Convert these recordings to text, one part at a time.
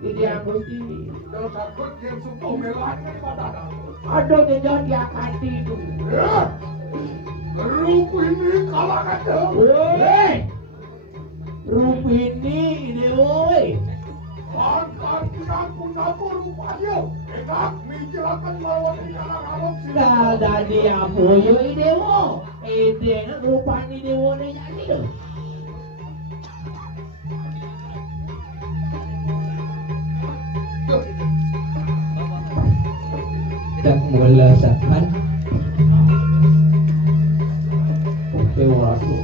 Jadi aku sih. Kalau takut yang suka melani pada Ada jadi akati itu. Rup ini kalah kata. Woi. Rup ini woi. Angkat aku nabur kepada enak menjelaskan lawan sekarang alam sih. Nah, jadi apa yo ini wo? Ide rupanya dewo ni jadi tu. Tak mula sakan. Oke waktu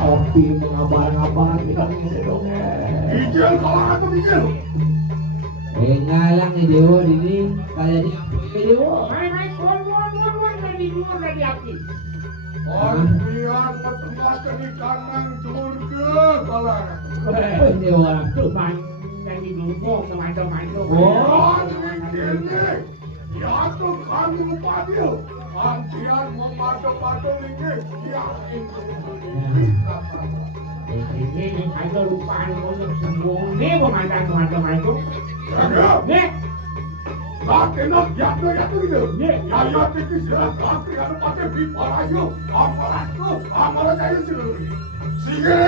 Kopi mengabar-ngabar kita ni dong. Bijil kalah kata bijil. Ngalang ni dewo ini kaya di apa dewo? Mai kon dari luar dari api. Biar pertemanan di kanan surga kalah. Dewo tu. Man dari luar kemana-mana. Oh, ini ya tu kami kepada Antian memadu-madu ini yang Ini ada lupa untuk sembuh. Ni kemana-mana. Ni. tak enak jatuh gitu. Ayat itu sudah kaki ada pakai pipa ayo. Amalan saya sudah. Sige.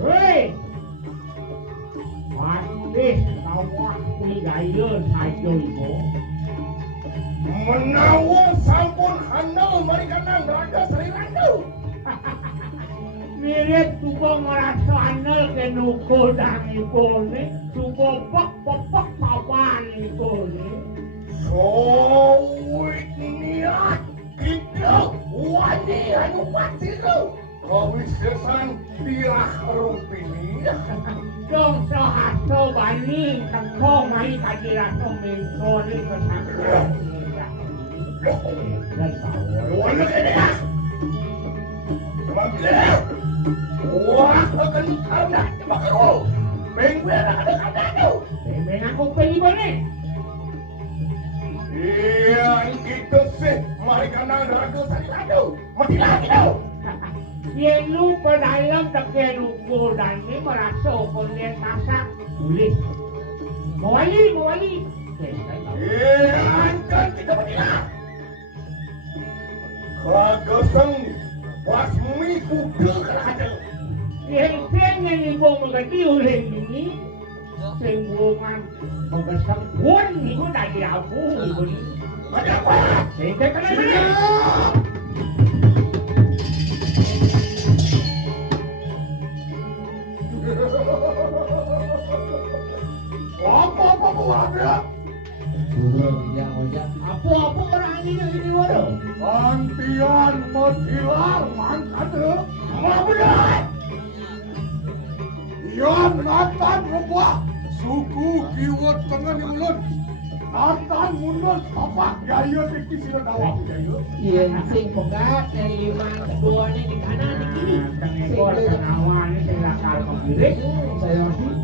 Hei. Masih tawah kui gaya saja ibu. Menawa sampun handal mereka nang raja Sri Ratu. Mirip juga merasa anel ke nuko dan ibu ni. Juga pok pawan ibu ni. Sowit niat kita wani anu pasti tu. Kawisesan pirah rupini. Dong sahasa bani tengko mai kaji rasa menko ni kesakit. Dan tahu. Wala kini ya. Maglaw. Wah, akan karena cemakro. Bengber ada kata tu. Beng aku pergi boleh. Iya, itu sih. Mereka nang ragu Sri Ratu. Mati lagi tu. Dia lupa dalam teke nuko dan ni merasa dia masak boleh. Mawali. Iya, ankan kita mati lah. Kelagasang wasmi kuda kerana. Yang ibu mengerti oleh ini sembungan mengesang pun ibu tak diapu ibu ni. Macam apa? Sehingga kena beri. Apa buat dia? Apa orang ini waduh? Antian mutilar mangkade. Mabulan. Ian natan rupa suku kiwat tengah ni ulun. Natan mundur tapak gaya tiki sila dawa gaya. Yang sing pegat yang lima dua ni di kanan di kiri. Tengekor tenawan ni saya lakar kembirik. Saya masih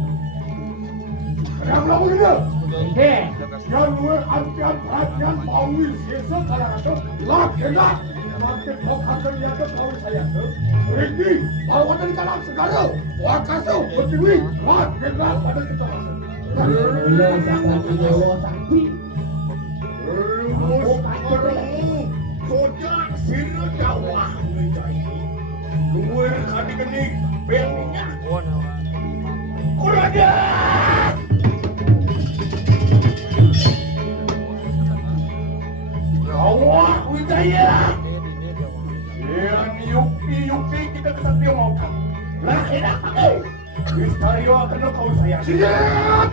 yang lamun dia. Heh, Yang luar antian perhatian Pawi Sesa kalau ada lah kena. Nanti kau akan lihat Pawi saya tu. Ini bawa dari kalam segala. Wah kasih berdiri lah kena pada kita. Lo sakti dewa sakti. Sojak sini jawah menjadi. Luar kadi kening belnya. Kuraja. Allah Wijaya. Yang yukti kita kesatria maupun. Lah enak pakai. Wistario akan kau saya. Siap.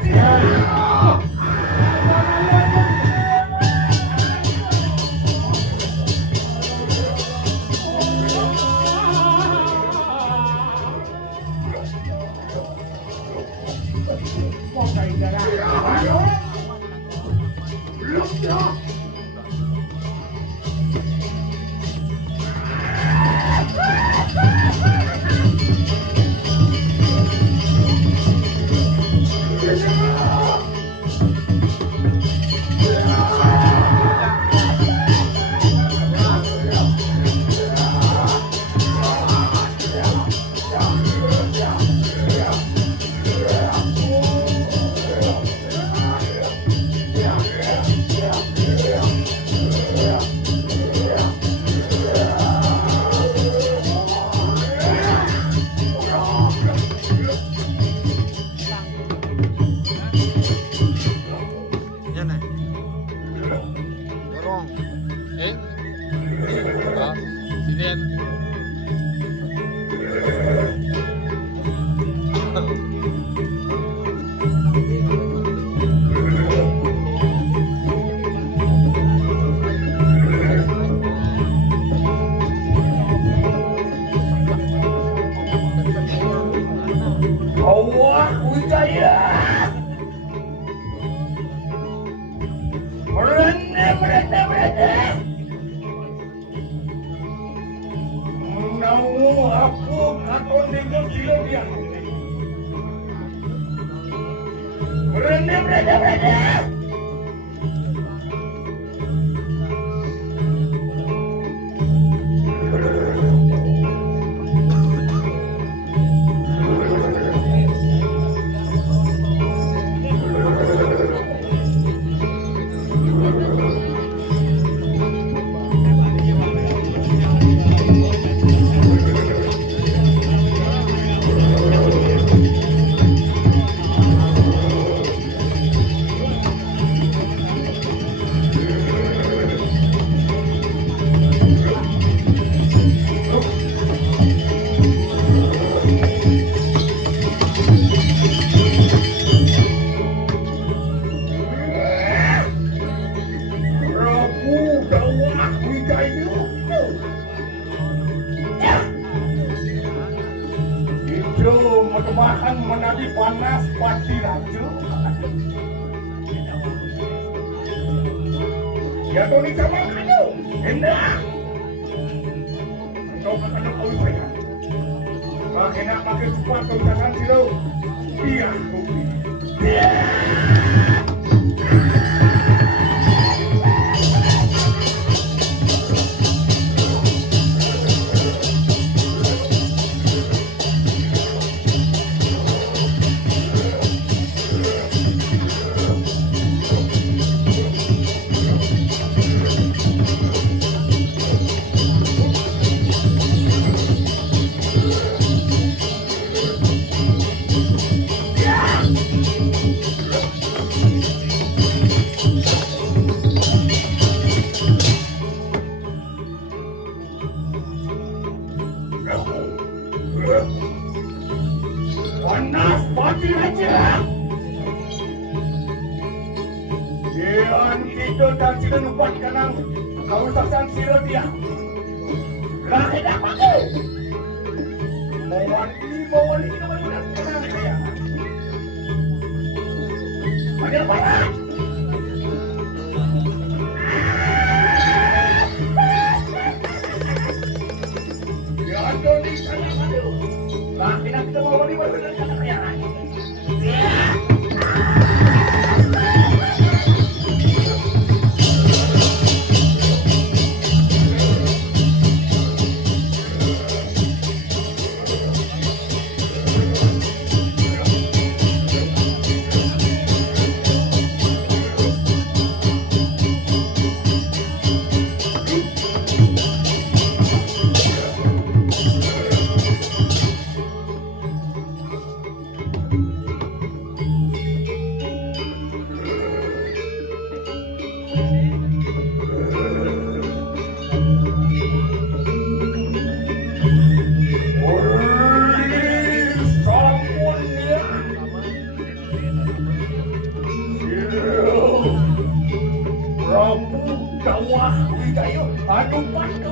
Dorong. Sinian. Allah Wijaya. Merenda. Namu aku katon dengan sila dia. Merenda. Makan menadi panas pasti raju. Ya tuh nih sama kamu, hendak. Kau kena kau saya. Makanya pakai cepat kau jangan silau. Biar kopi. Panas mati aja. Jangan kita dan tidak lupa kanang kau saksian sirah dia. Lahir apa tu? Mohon ini kita berulang kanang saya. Ada apa? Jangan doni sana madu. Lahir kita mau beri berulang kanang saya.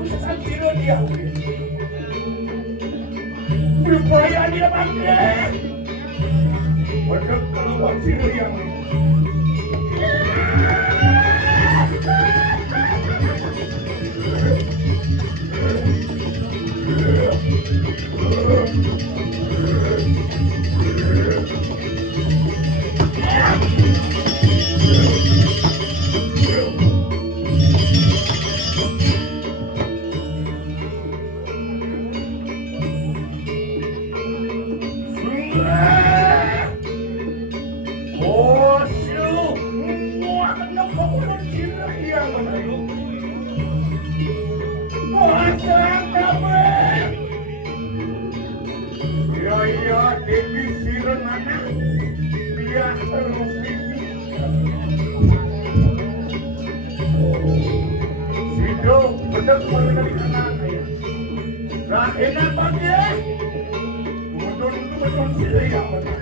urusan siro dia. Berupaya dia bangkit. Waduh keluar siro yang enak banget. Betul sih yang benar.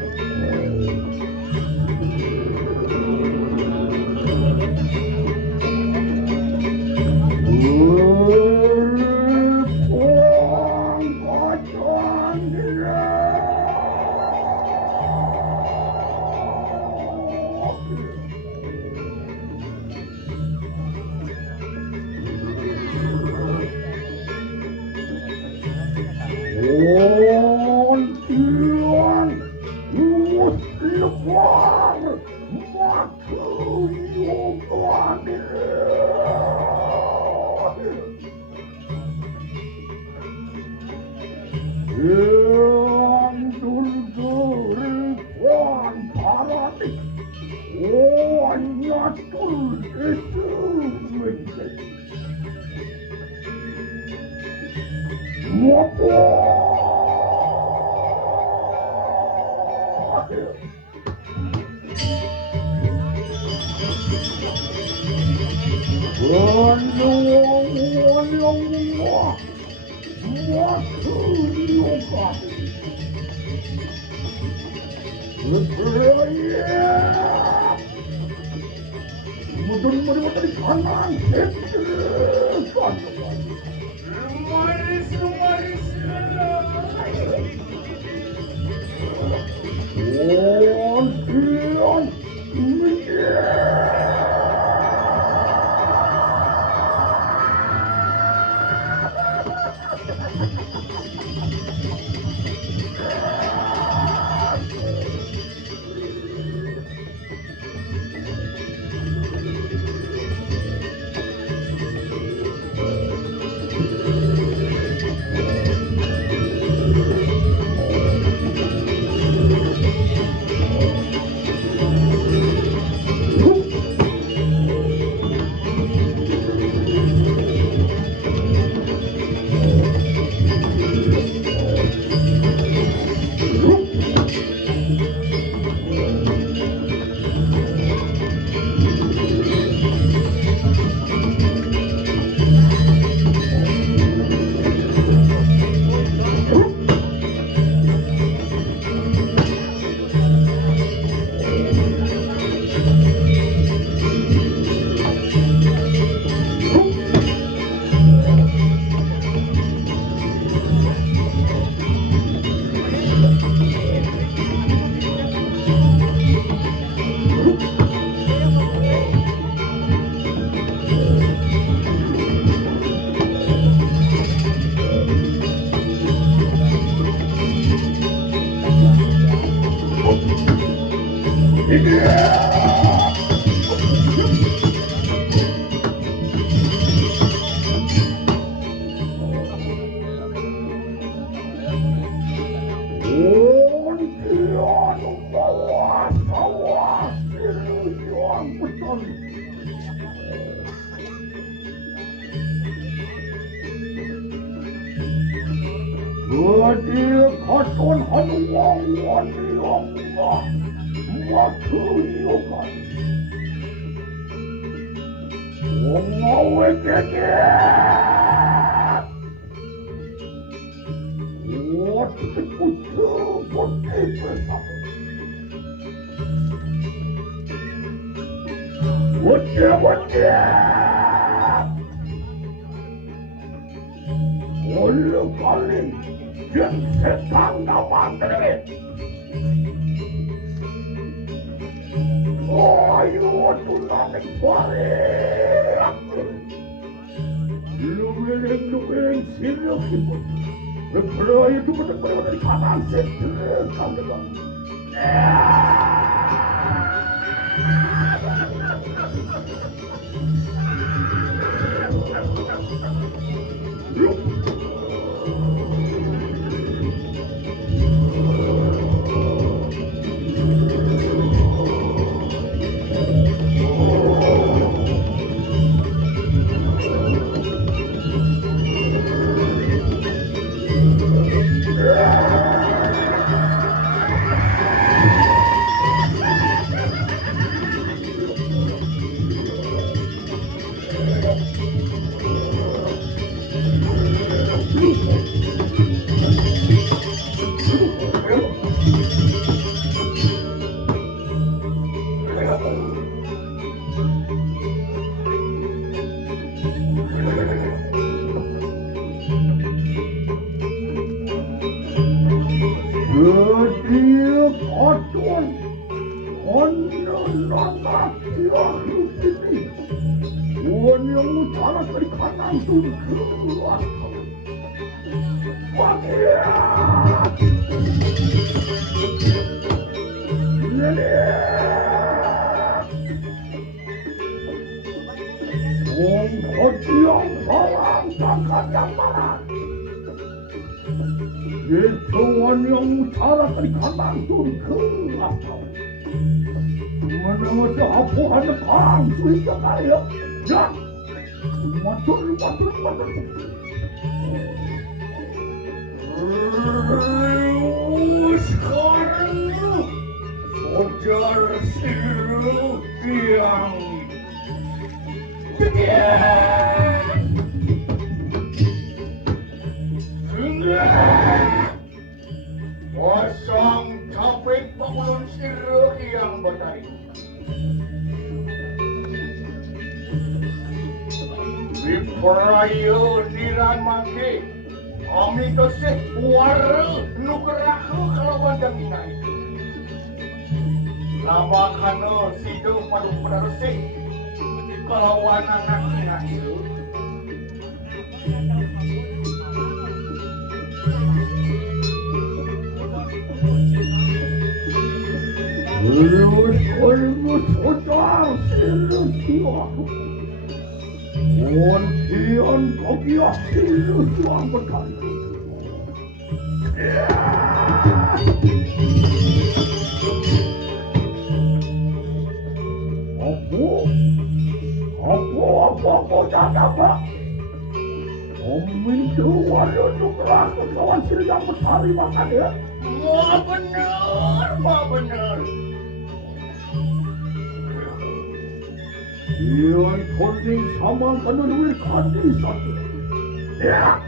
Oleh kali yang setan nama terus. Ayo tunangan balik. Lumayan sirap itu. Berperang itu benar-benar dari kanan setan kawan. Setiap atuan anak-anak yang ini Tuhan yang utara dari kanan itu keluar Bagian yang salam sangkat yang mana Tuhan yang utara dari kanan turun ke atas. Mana-mana apa ada karang suika kaya. Dan matur. Sekarang Sojar Siru yang Kosong capek bangun siru yang bertarik. Wiperayu niramake, kami kesih waru nukeraku kalawan damina itu. Lama kano sidu padu perasih kalawan anak ina itu. Oleh saudara silutiak, Ontian bagian silutiak berkali. Apa jaga Minta walau untuk rakyat kawan silang bertari makan ya. Ma benar. Iyan konding sama kanu duit kandi satu. Ya,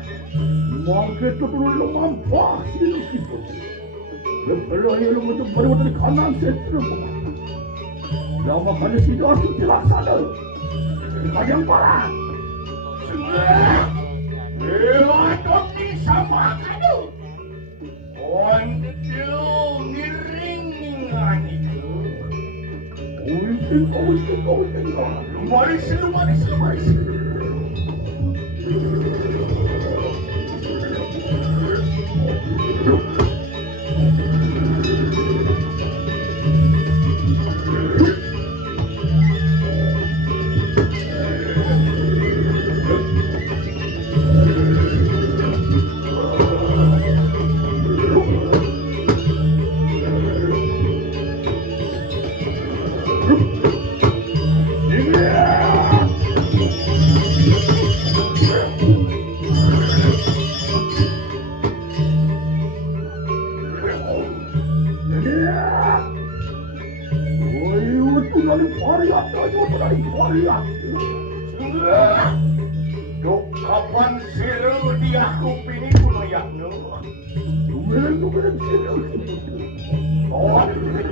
mungkin itu dulu lemah silang itu. Kalau ia lu untuk baru dari kanan setrum. Lama kali tidak dilaksana. Kajang parah. Ini sama kadu. Untuk ngiring-ngiringan itu. Lumaris. Dok kapan siru dia kupini kuno yakno. Lumayan siru. Oh, ini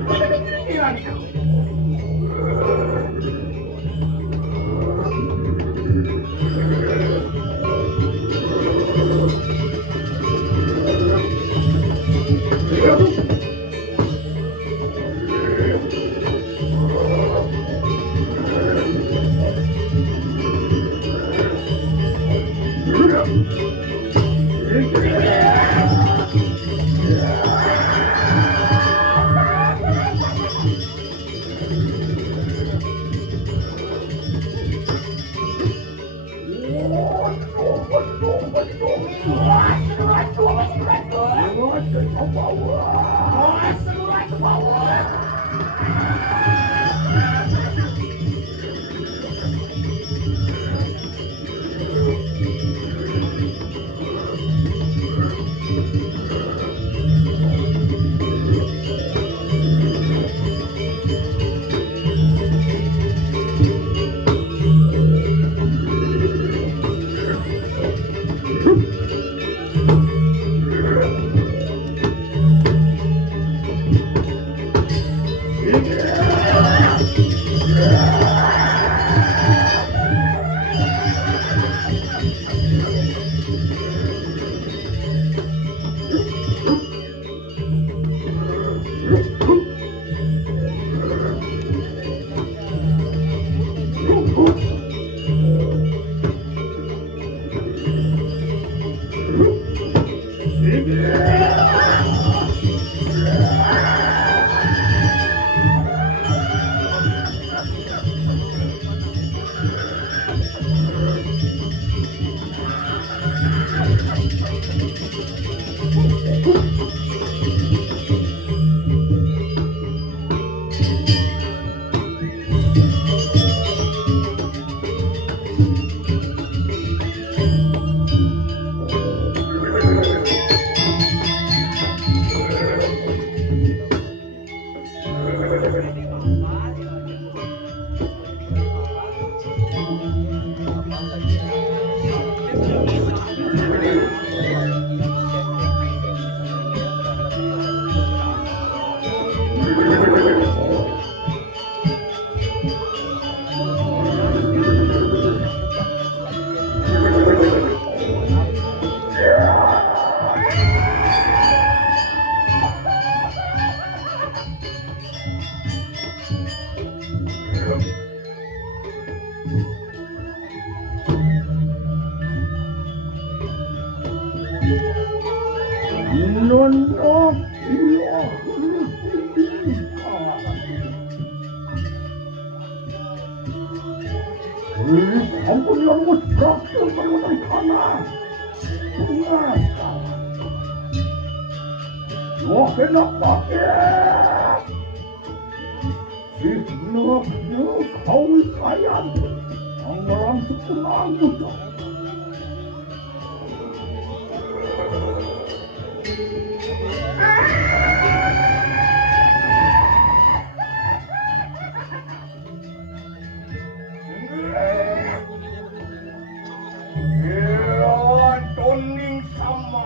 ampun yang mus berakhir dari kana. Puasa. Wah enak pakai. Si naknya kau sayang. Anggaran setenang muda. Toning sama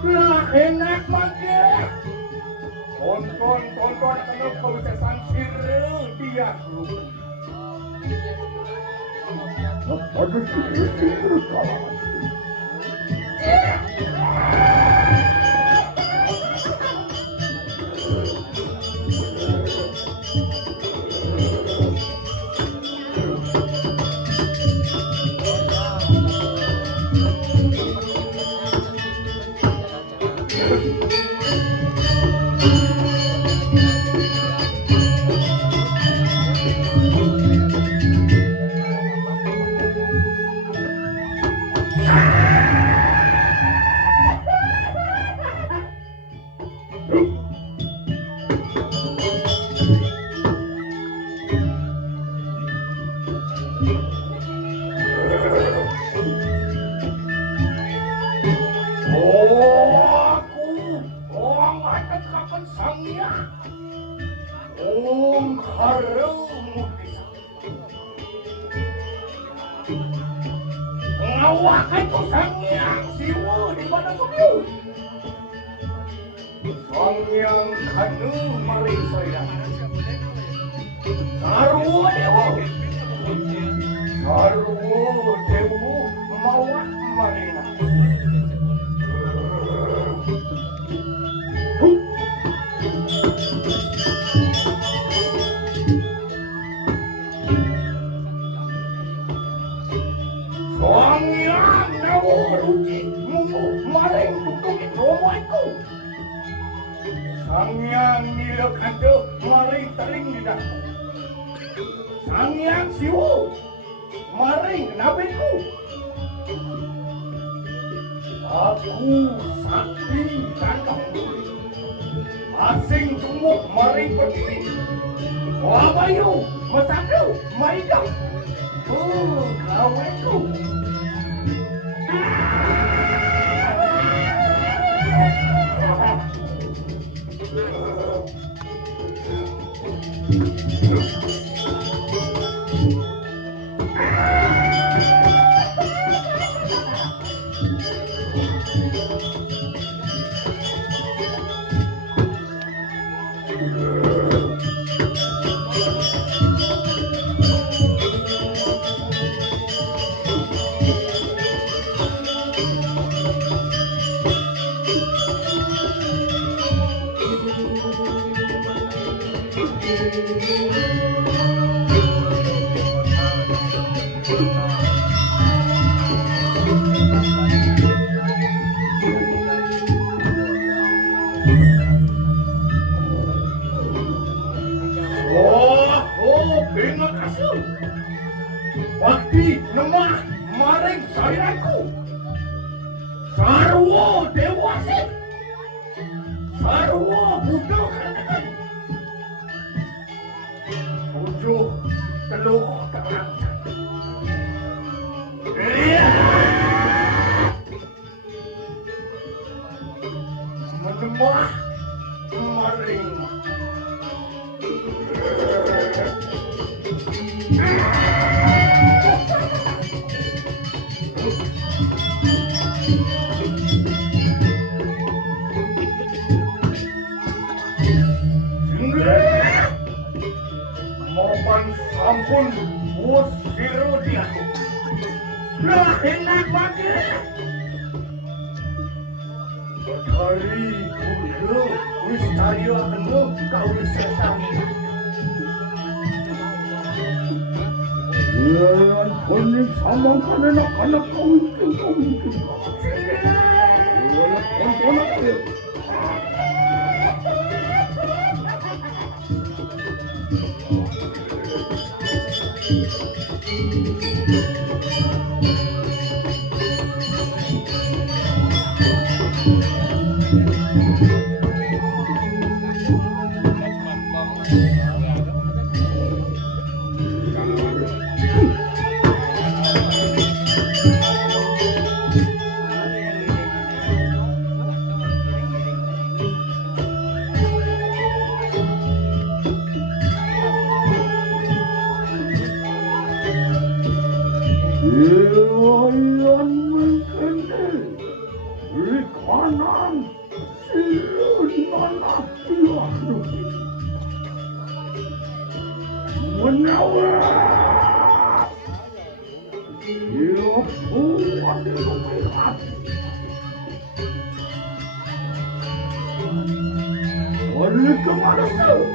lah enak banget. Tonton karena kau bisa sansir dia dulu. Pada sisi bersalah. Ngawakan ko sangyang siwa di mana suliu. Sangyang kanu mari saya. Sarwo dewo mawak marina. Sangyang nawaruji mungu maring tutungin romoanku. Sangyang nilakanda maring taring lidahku. Sangyang siwo maring nabinku. Aku sakti tangkap asing tumuk maring berdiri. Wabayu masakru maidam. Kawanku. Terima kasih. Bakti lemah maring sayanganku. Sarwo dewasa. Sarwo budak katakan. Tujuh teluk terang. Menemah maring. Mopan sampun usiro dia. Lah enak banget. Hari kudu wis tayo anu kau wis sesami. Ya, konik sama kan anak-anak kau itu. Tonton aja. Ayan mengkene di kanan siun mana silah nuki menawar siap buat dilukihan oleh kemana sih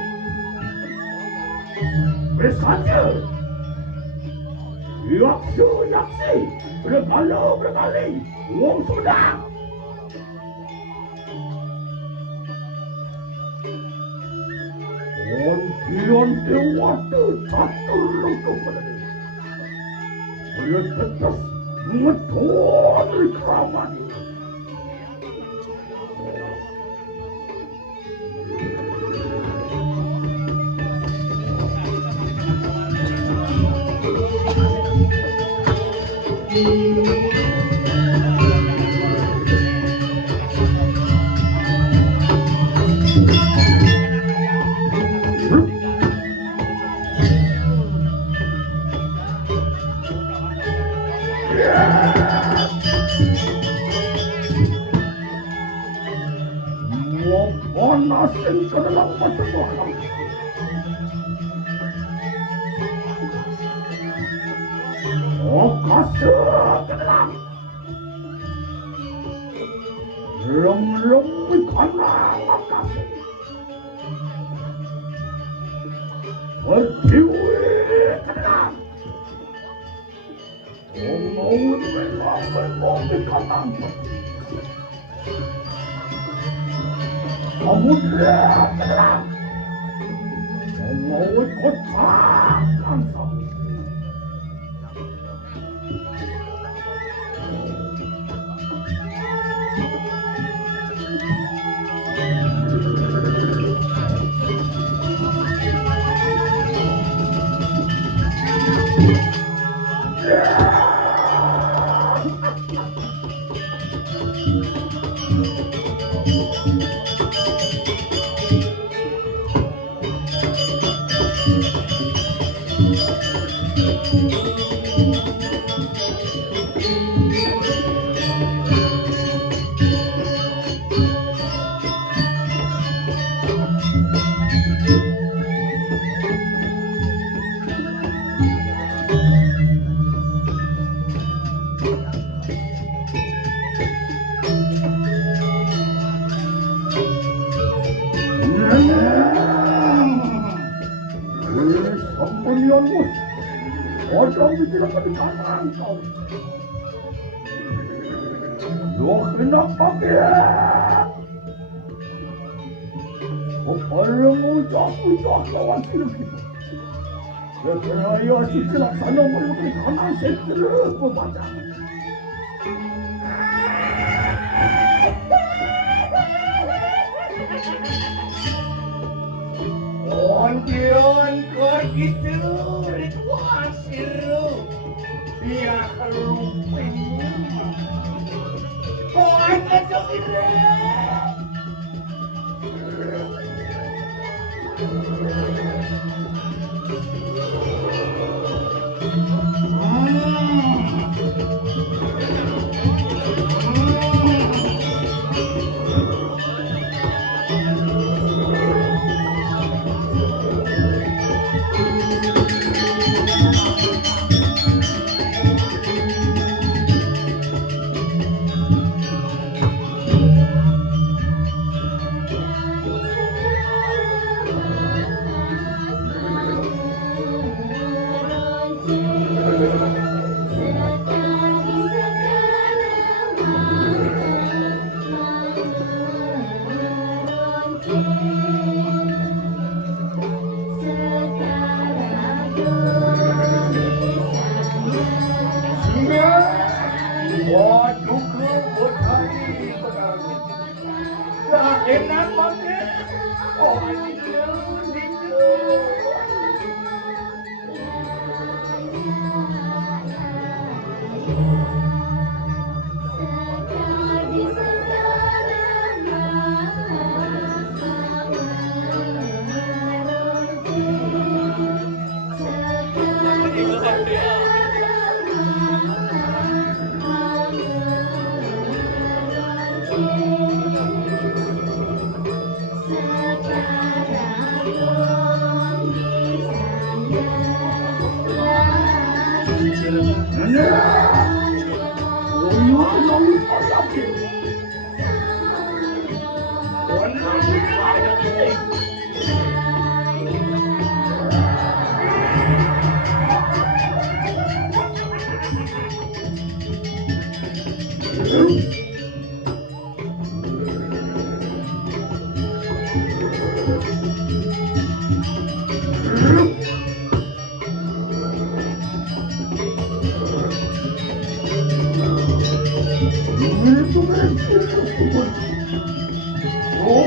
besarnya Yaksi, berkali, wong sudah. Ontian dewata catur lengkap berani. Dia tetas mengetuan keramat. Panasin ke dalam mata belakang. Kasih ke dalam. Lem-lem di kanan kasih. Berjiwi ke dalam. Ngomong memang di kanan. Samudra ke dalam. Ngomong kotak langsung. Sembunyianmu, orang tidak di kanan kau. Lo kenapa dia? Kepalamu jatuh lawan hidup kita. Sebenarnya si Celaksana mereka di kanan seterus membaca. Ontion kor gitu, ritual siru, dia kelupin. Kok ada cokire? Enak banget. Oh,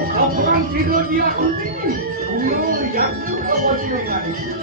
Kapan tidur dia ini? Yang kau tinggal ini.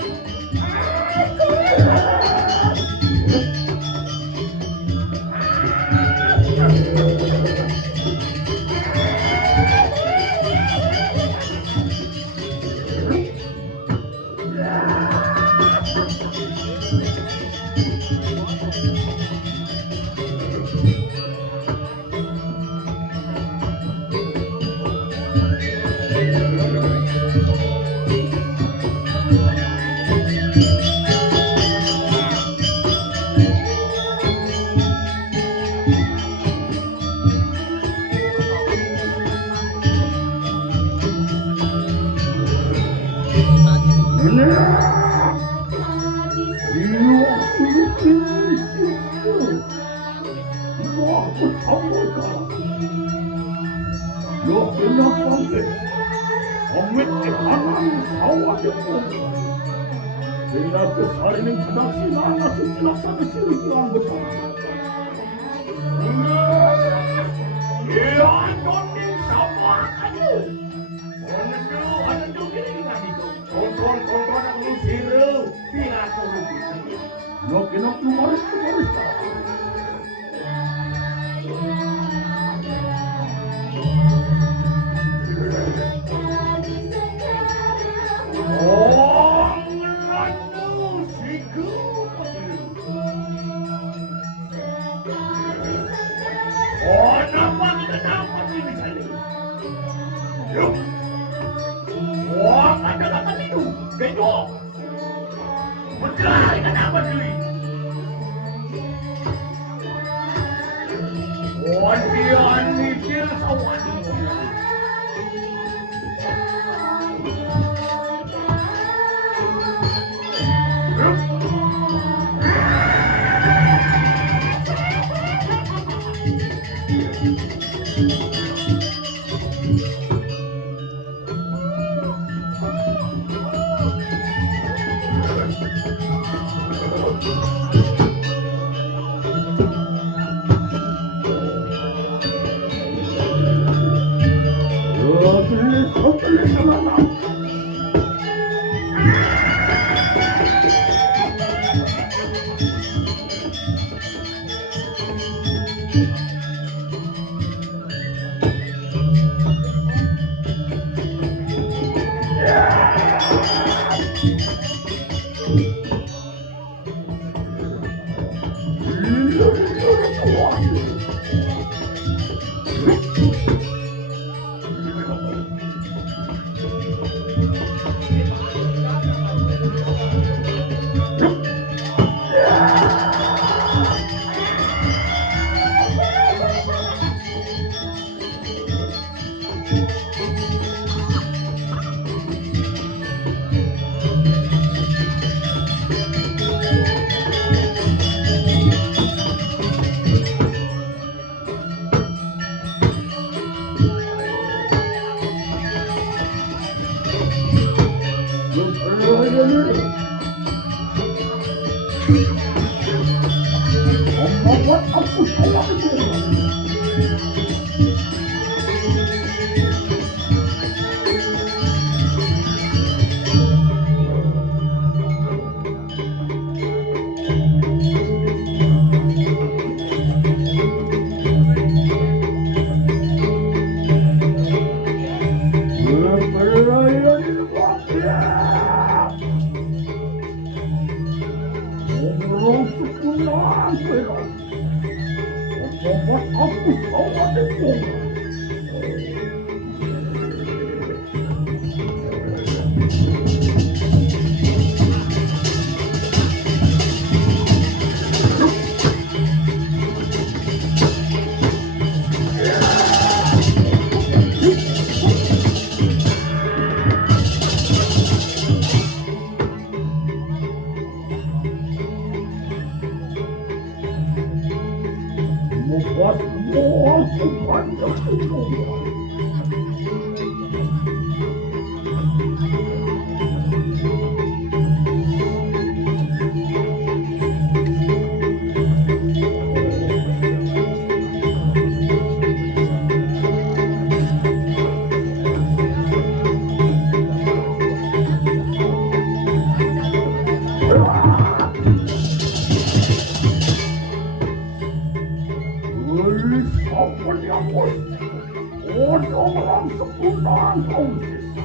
kesempurnaan kaum sisa.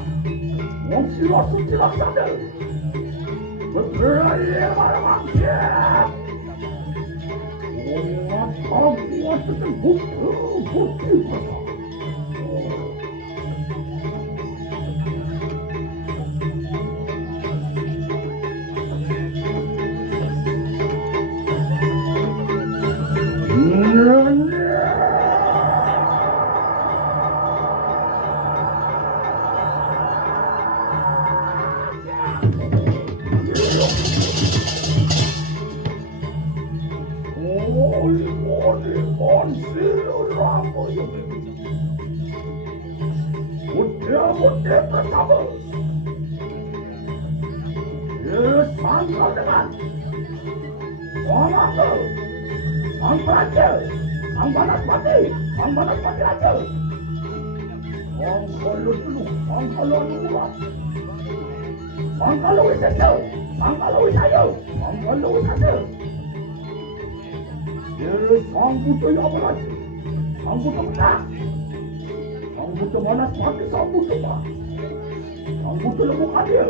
Wong sila suci laksana. Beraya marah-marah. Wong kuat dengan bukti masa. Muda pertama. Sangka dengan Wamaka, Sang Raja, Sang Banaspati Raja. Sangka dulu, Sangka dulu. Sangka luwih saja, Sangka luwih saja, Sangka luwih saja. Sang Buddha apa lagi? Sang Buddha menang. Sang Buddha Banaspati, Sang Buddha Pak. Sang Buddha lemuk adil.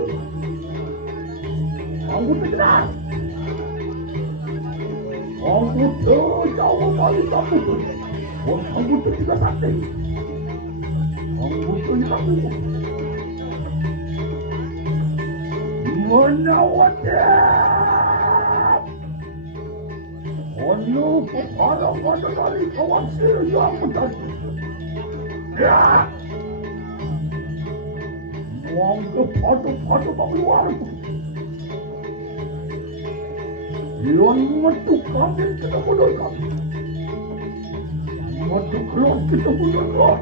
Sang Buddha jelas. Sang Buddha jauh kali Sang Buddha. Sang Buddha juga sakti. Sang Buddha juga kuat. Menawatnya. Ono para kali kawan yang menjadi. Ya. Wong kepada keluar. Yang metu kami kita mudahkan. Metu keluar kita mudahkan.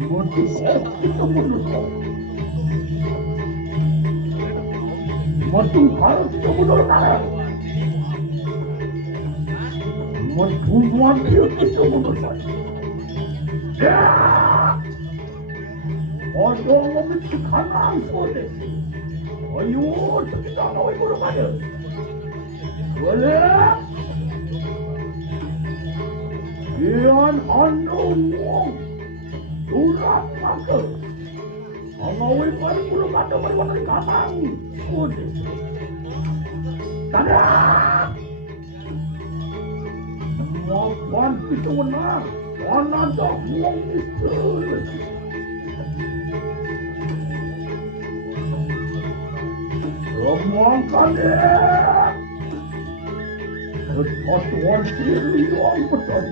Metu kita mudahkan. Metu kalau kita mudahkan. Metu dia kita mudahkan. Ya. Orang metu kanan soleh. Ayo, kita mau ikut pada. Boleh? Ian anu wong. Surat maka. Mau ikut puluh pada berwarna kapan? Boleh. Tada! Mapan kita menang. Mana dah wong itu? Mengangkat kesatuan siri yang betul.